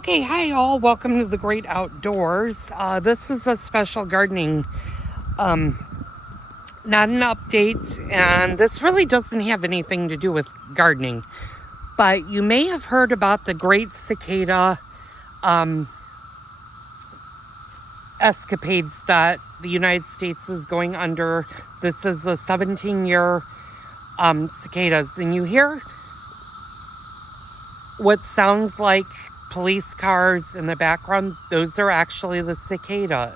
Okay, hi all. Welcome to the Great Outdoors. This is a special gardening, not an update, and this really doesn't have anything to do with gardening. But you may have heard about the great cicada escapades that the United States is going under. This is the 17-year cicadas, and you hear what sounds like police cars in the background. Those are actually the cicadas.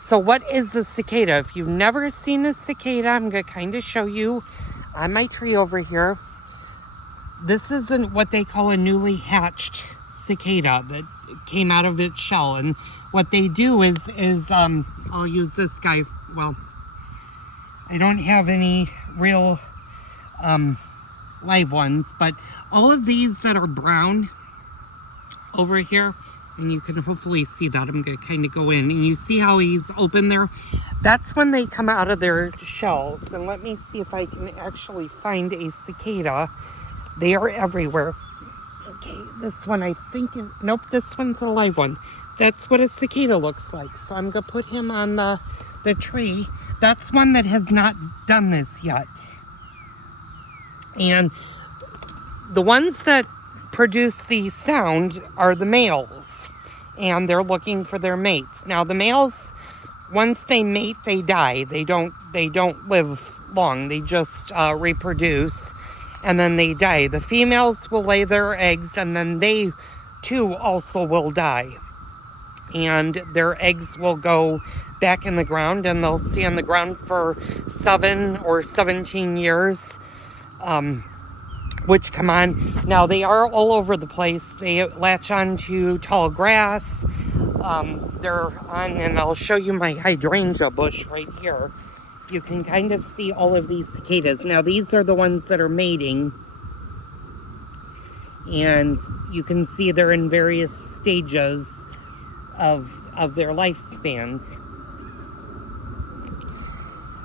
So what is a cicada? If you've never seen a cicada, I'm going to kind of show you on my tree over here. This is what they call a newly hatched cicada that came out of its shell. And what they do is I'll use this guy. Well, I don't have any real live ones, but all of these that are brown over here, and you can hopefully see that. I'm going to kind of go in, and you see how he's open there? That's when they come out of their shells. And let me see if I can actually find a cicada. They are everywhere. Okay, this one I think nope, this one's a live one. That's what a cicada looks like. So I'm going to put him on the tree. That's one that has not done this yet. And the ones that produce the sound are the males, and they're looking for their mates. Now the males, once they mate, they die. They don't live long. They just reproduce, and then they die. The females will lay their eggs, and then they too also will die, and their eggs will go back in the ground, and they'll stay on the ground for 7 or 17 years. Which come on. Now they are all over the place. They latch on to tall grass. They're on, and I'll show you my hydrangea bush right here. You can kind of see all of these cicadas. Now these are the ones that are mating. And you can see they're in various stages of their lifespans.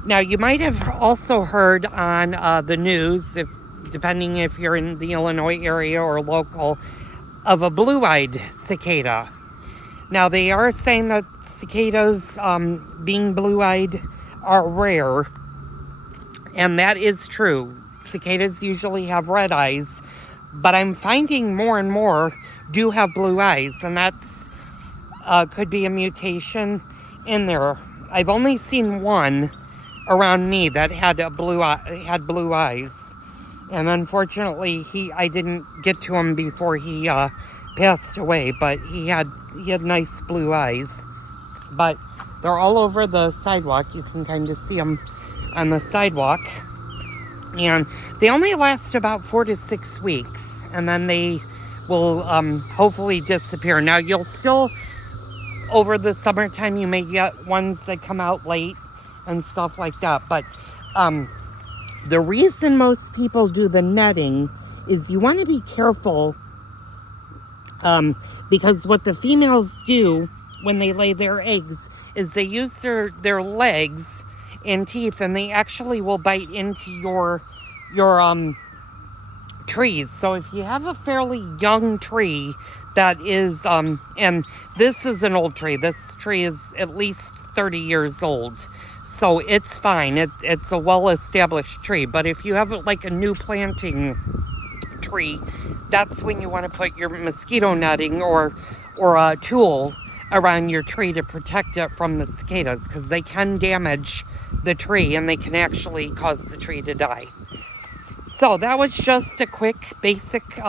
Now you might have also heard on the news, depending if you're in the Illinois area or local, of a blue-eyed cicada. Now they are saying that cicadas being blue-eyed are rare, and that is true. Cicadas usually have red eyes, but I'm finding more and more do have blue eyes, and that's could be a mutation in there. I've only seen one around me that had blue eyes. And unfortunately, I didn't get to him before he passed away, but he had nice blue eyes. But they're all over the sidewalk. You can kind of see them on the sidewalk. And they only last about 4 to 6 weeks, and then they will hopefully disappear. Now, you'll still, over the summertime, you may get ones that come out late and stuff like that. But the reason most people do the netting is you want to be careful, because what the females do when they lay their eggs is they use their legs and teeth, and they actually will bite into your trees. So if you have a fairly young tree that is, and this is an old tree. This tree is at least 30 years old. So it's fine. It's a well-established tree. But if you have like a new planting tree, that's when you want to put your mosquito netting or a tool around your tree to protect it from the cicadas, because they can damage the tree and they can actually cause the tree to die. So that was just a quick, basic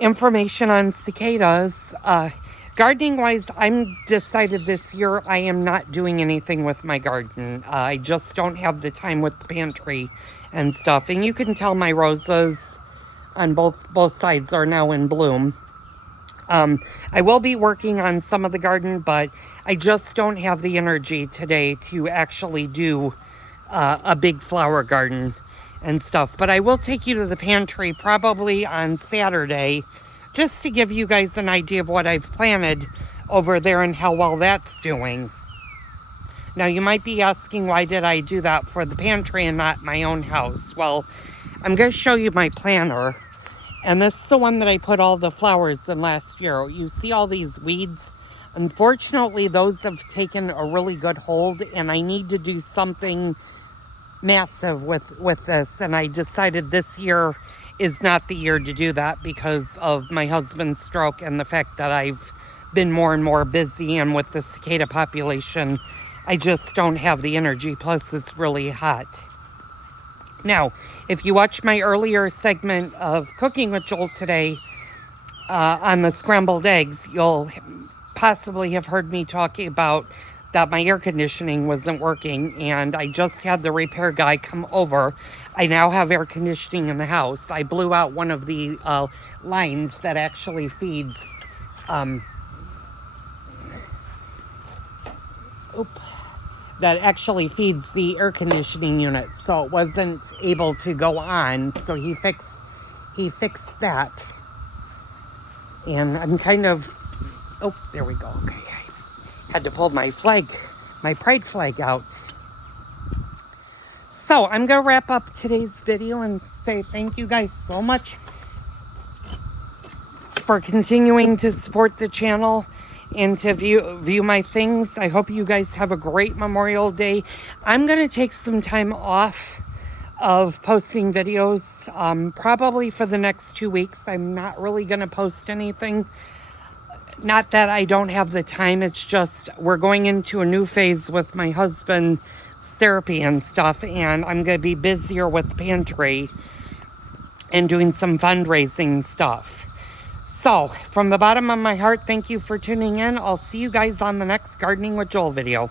information on cicadas. Gardening-wise, I'm decided this year I am not doing anything with my garden. I just don't have the time with the pantry and stuff. And you can tell my roses on both sides are now in bloom. I will be working on some of the garden, but I just don't have the energy today to actually do a big flower garden and stuff. But I will take you to the pantry probably on Saturday, just to give you guys an idea of what I've planted over there and how well that's doing. Now, you might be asking, why did I do that for the pantry and not my own house? Well, I'm going to show you my planter, And this is the one that I put all the flowers in last year. You see all these weeds. Unfortunately, those have taken a really good hold, and I need to do something massive with this. And I decided this year is not the year to do that because of my husband's stroke and the fact that I've been more and more busy, and with the cicada population, I just don't have the energy. Plus, it's really hot. Now, if you watch my earlier segment of Cooking with Joel today on the scrambled eggs, you'll possibly have heard me talking about that my air conditioning wasn't working, and I just had the repair guy come over. I now have air conditioning in the house. I blew out one of the lines that actually feeds the air conditioning unit, so it wasn't able to go on. So he fixed that, and I'm kind of, oh, there we go. Okay, I had to pull my pride flag out. So I'm gonna wrap up today's video and say thank you guys so much for continuing to support the channel and to view my things. I hope you guys have a great Memorial Day. I'm going to take some time off of posting videos, probably for the next 2 weeks. I'm not really going to post anything. Not that I don't have the time, it's just we're going into a new phase with my husband's therapy and stuff, and I'm going to be busier with the pantry and doing some fundraising stuff. So, from the bottom of my heart, thank you for tuning in. I'll see you guys on the next Gardening with Joel video.